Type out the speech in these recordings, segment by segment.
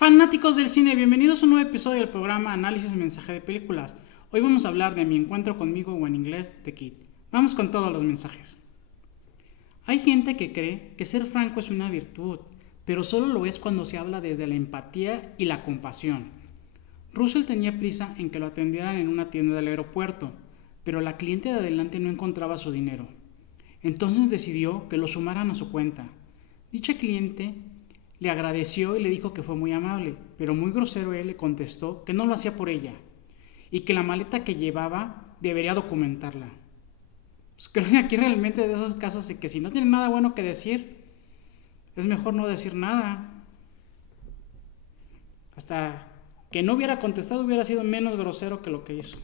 Fanáticos del cine, bienvenidos a un nuevo episodio del programa Análisis Mensaje de Películas. Hoy vamos a hablar de Mi encuentro conmigo o en inglés The Kid. Vamos con todos los mensajes. Hay gente que cree que ser franco es una virtud, pero solo lo es cuando se habla desde la empatía y la compasión. Russell tenía prisa en que lo atendieran en una tienda del aeropuerto, pero la cliente de adelante no encontraba su dinero. Entonces decidió que lo sumaran a su cuenta. Dicha cliente le agradeció y le dijo que fue muy amable, pero muy grosero él le contestó que no lo hacía por ella y que la maleta que llevaba debería documentarla. Pues creo que aquí realmente de esos casos de que si no tienen nada bueno que decir, es mejor no decir nada. Hasta que no hubiera contestado hubiera sido menos grosero que lo que hizo.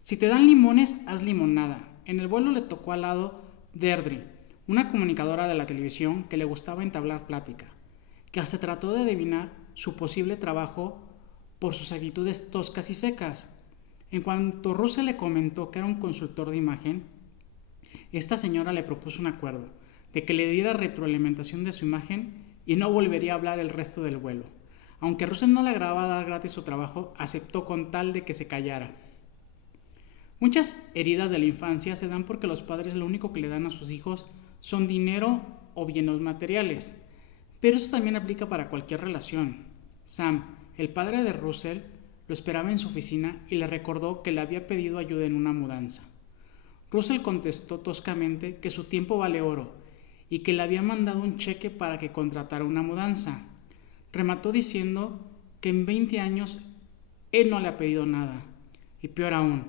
Si te dan limones, haz limonada. En el vuelo le tocó al lado Deirdre, una comunicadora de la televisión que le gustaba entablar plática, que hasta trató de adivinar su posible trabajo por sus actitudes toscas y secas. En cuanto Russell le comentó que era un consultor de imagen, esta señora le propuso un acuerdo de que le diera retroalimentación de su imagen y no volvería a hablar el resto del vuelo. Aunque a Russell no le agradaba dar gratis su trabajo, aceptó con tal de que se callara. Muchas heridas de la infancia se dan porque los padres lo único que le dan a sus hijos son dinero o bienes materiales, pero eso también aplica para cualquier relación. Sam, el padre de Russell, lo esperaba en su oficina y le recordó que le había pedido ayuda en una mudanza. Russell contestó toscamente que su tiempo vale oro y que le había mandado un cheque para que contratara una mudanza. Remató diciendo que en 20 años él no le ha pedido nada, y peor aún,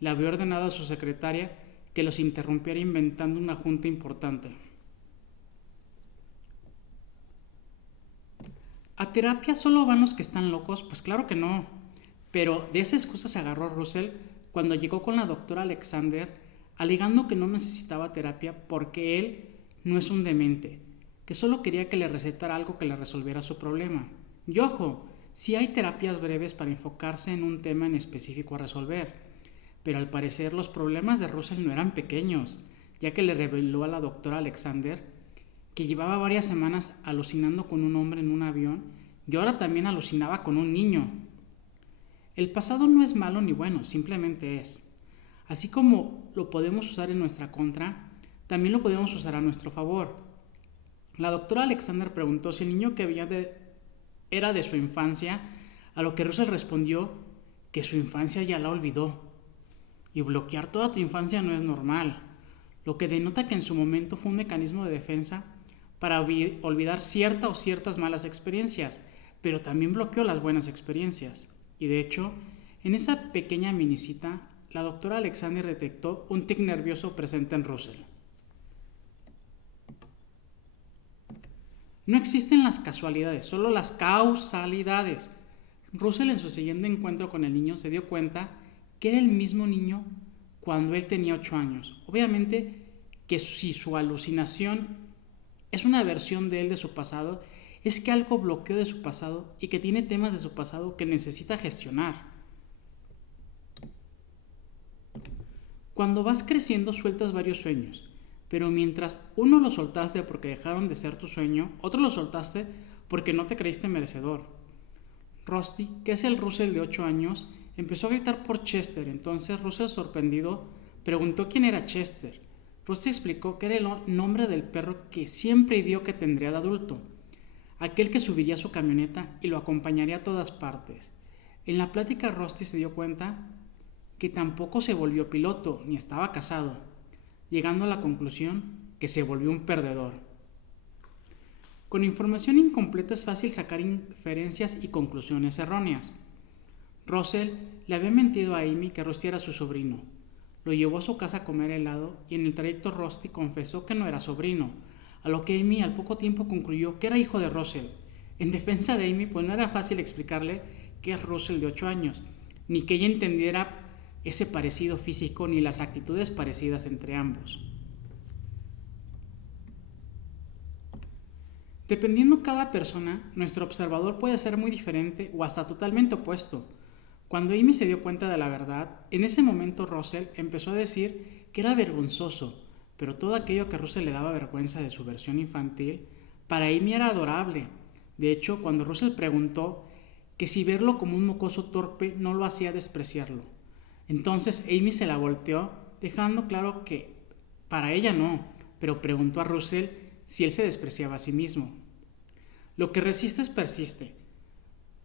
le había ordenado a su secretaria que los interrumpiera inventando una junta importante. ¿A terapia solo van los que están locos? Pues claro que no. Pero de esa excusa se agarró Russell cuando llegó con la doctora Alexander, alegando que no necesitaba terapia porque él no es un demente, que solo quería que le recetara algo que le resolviera su problema. Y ojo, sí hay terapias breves para enfocarse en un tema en específico a resolver. Pero al parecer los problemas de Russell no eran pequeños, ya que le reveló a la doctora Alexander que llevaba varias semanas alucinando con un hombre en un avión y ahora también alucinaba con un niño. El pasado no es malo ni bueno, simplemente es. Así como lo podemos usar en nuestra contra, también lo podemos usar a nuestro favor. La doctora Alexander preguntó si el niño que era de su infancia, a lo que Russell respondió que su infancia ya la olvidó. Y bloquear toda tu infancia no es normal, lo que denota que en su momento fue un mecanismo de defensa para olvidar cierta o ciertas malas experiencias, pero también bloqueó las buenas experiencias. Y de hecho, en esa pequeña minicita, la doctora Alexander detectó un tic nervioso presente en Russell. No existen las casualidades, solo las causalidades. Russell en su siguiente encuentro con el niño se dio cuenta que era el mismo niño cuando él tenía 8 años. Obviamente que si su alucinación es una versión de él de su pasado, es que algo bloqueó de su pasado y que tiene temas de su pasado que necesita gestionar. Cuando vas creciendo sueltas varios sueños, pero mientras uno lo soltaste porque dejaron de ser tu sueño, otro lo soltaste porque no te creíste merecedor. Rusty, que es el Russell de 8 años, empezó a gritar por Chester. Entonces Russell, sorprendido, preguntó quién era Chester. Rusty explicó que era el nombre del perro que siempre ideó que tendría de adulto, aquel que subiría a su camioneta y lo acompañaría a todas partes. En la plática Rusty se dio cuenta que tampoco se volvió piloto ni estaba casado, llegando a la conclusión que se volvió un perdedor. Con información incompleta es fácil sacar inferencias y conclusiones erróneas. Russell le había mentido a Amy que Rusty era su sobrino. Lo llevó a su casa a comer helado y en el trayecto Rusty confesó que no era sobrino, a lo que Amy al poco tiempo concluyó que era hijo de Russell. En defensa de Amy, pues no era fácil explicarle qué es Russell de 8 años, ni que ella entendiera ese parecido físico ni las actitudes parecidas entre ambos. Dependiendo cada persona, nuestro observador puede ser muy diferente o hasta totalmente opuesto. Cuando Amy se dio cuenta de la verdad, en ese momento Russell empezó a decir que era vergonzoso, pero todo aquello que a Russell le daba vergüenza de su versión infantil, para Amy era adorable. De hecho, cuando Russell preguntó que si verlo como un mocoso torpe no lo hacía despreciarlo. Entonces Amy se la volteó, dejando claro que para ella no, pero preguntó a Russell si él se despreciaba a sí mismo. Lo que resistes persiste.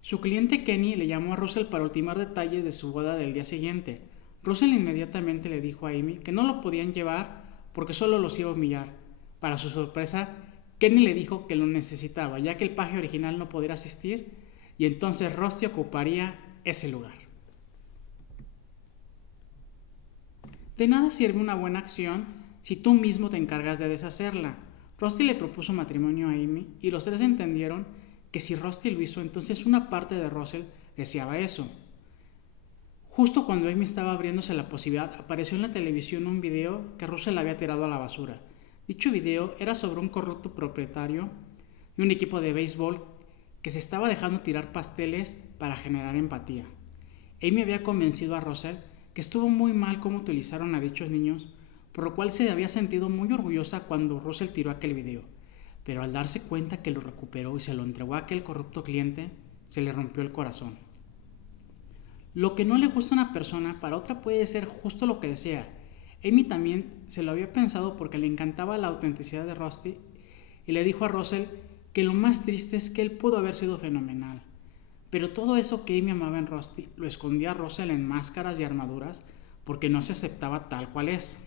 Su cliente Kenny le llamó a Russell para ultimar detalles de su boda del día siguiente. Russell inmediatamente le dijo a Amy que no lo podían llevar porque solo los iba a humillar. Para su sorpresa, Kenny le dijo que lo necesitaba, ya que el paje original no podría asistir, y entonces Rusty ocuparía ese lugar. De nada sirve una buena acción si tú mismo te encargas de deshacerla. Rusty le propuso matrimonio a Amy y los tres entendieron que si Rusty lo hizo, entonces una parte de Russell deseaba eso. Justo cuando Amy estaba abriéndose la posibilidad, apareció en la televisión un video que Russell había tirado a la basura. Dicho video era sobre un corrupto propietario de un equipo de béisbol que se estaba dejando tirar pasteles para generar empatía. Amy había convencido a Russell que estuvo muy mal cómo utilizaron a dichos niños, por lo cual se había sentido muy orgullosa cuando Russell tiró aquel video. Pero al darse cuenta que lo recuperó y se lo entregó a aquel corrupto cliente, se le rompió el corazón. Lo que no le gusta a una persona, para otra puede ser justo lo que desea. Amy también se lo había pensado porque le encantaba la autenticidad de Rusty y le dijo a Russell que lo más triste es que él pudo haber sido fenomenal. Pero todo eso que Amy amaba en Rusty lo escondía a Russell en máscaras y armaduras porque no se aceptaba tal cual es.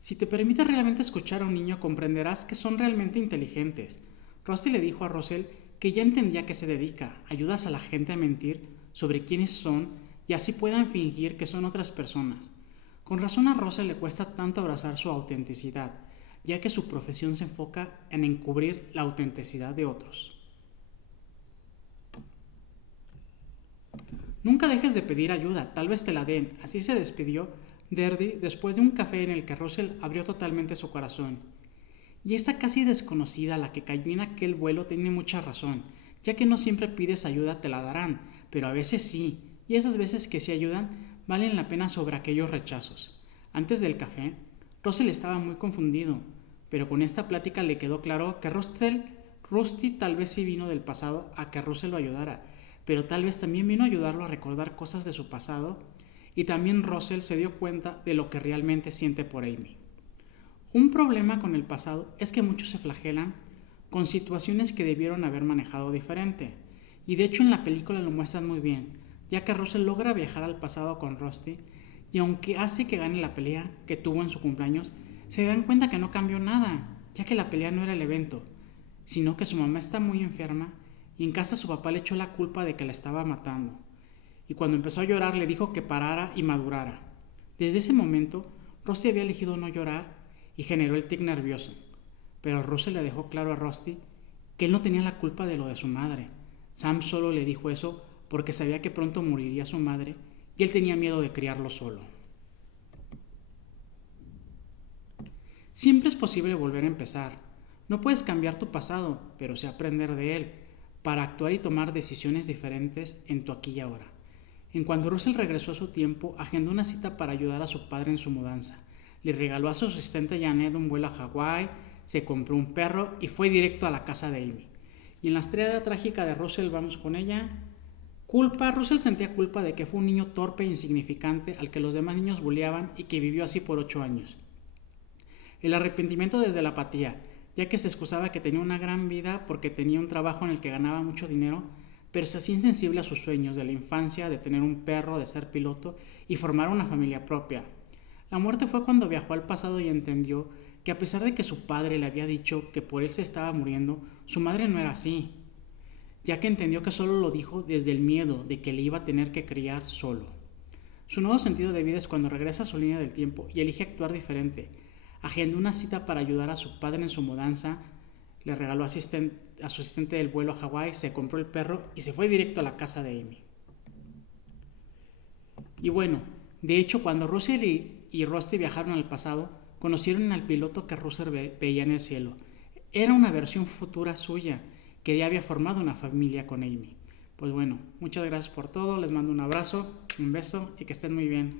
Si te permites realmente escuchar a un niño, comprenderás que son realmente inteligentes. Rusty le dijo a Russell que ya entendía a qué se dedica, ayudas a la gente a mentir sobre quiénes son y así puedan fingir que son otras personas. Con razón a Russell le cuesta tanto abrazar su autenticidad, ya que su profesión se enfoca en encubrir la autenticidad de otros. Nunca dejes de pedir ayuda, tal vez te la den. Así se despidió Derdy después de un café en el que Russell abrió totalmente su corazón. Y esa casi desconocida a la que cayó en aquel vuelo tiene mucha razón, ya que no siempre pides ayuda te la darán, pero a veces sí, y esas veces que sí ayudan valen la pena sobre aquellos rechazos. Antes del café, Russell estaba muy confundido, pero con esta plática le quedó claro que Rusty tal vez sí vino del pasado a que Russell lo ayudara, pero tal vez también vino a ayudarlo a recordar cosas de su pasado, y también Russell se dio cuenta de lo que realmente siente por Amy. Un problema con el pasado es que muchos se flagelan con situaciones que debieron haber manejado diferente, y de hecho en la película lo muestran muy bien, ya que Russell logra viajar al pasado con Rusty, y aunque hace que gane la pelea que tuvo en su cumpleaños, se dan cuenta que no cambió nada, ya que la pelea no era el evento, sino que su mamá está muy enferma y en casa su papá le echó la culpa de que la estaba matando. Y cuando empezó a llorar le dijo que parara y madurara. Desde ese momento, Rusty había elegido no llorar y generó el tic nervioso. Pero Russell le dejó claro a Rusty que él no tenía la culpa de lo de su madre. Sam solo le dijo eso porque sabía que pronto moriría su madre y él tenía miedo de criarlo solo. Siempre es posible volver a empezar. No puedes cambiar tu pasado, pero sí aprender de él, para actuar y tomar decisiones diferentes en tu aquí y ahora. En cuanto Russell regresó a su tiempo, agendó una cita para ayudar a su padre en su mudanza. Le regaló a su asistente Janet un vuelo a Hawái, se compró un perro y fue directo a la casa de Amy. Y en la estrella trágica de Russell vamos con ella. Russell sentía culpa de que fue un niño torpe e insignificante al que los demás niños bulleaban y que vivió así por 8 años. El arrepentimiento desde la apatía, ya que se excusaba que tenía una gran vida porque tenía un trabajo en el que ganaba mucho dinero, pero se hacía insensible a sus sueños de la infancia, de tener un perro, de ser piloto y formar una familia propia. La muerte fue cuando viajó al pasado y entendió que a pesar de que su padre le había dicho que por él se estaba muriendo, su madre no era así, ya que entendió que solo lo dijo desde el miedo de que le iba a tener que criar solo. Su nuevo sentido de vida es cuando regresa a su línea del tiempo y elige actuar diferente. Agendó una cita para ayudar a su padre en su mudanza, le regaló a su asistente del vuelo a Hawái, se compró el perro y se fue directo a la casa de Amy. Y bueno, de hecho cuando Russell y Rusty viajaron al pasado, conocieron al piloto que Russell veía en el cielo. Era una versión futura suya, que ya había formado una familia con Amy. Pues bueno, muchas gracias por todo, les mando un abrazo, un beso y que estén muy bien.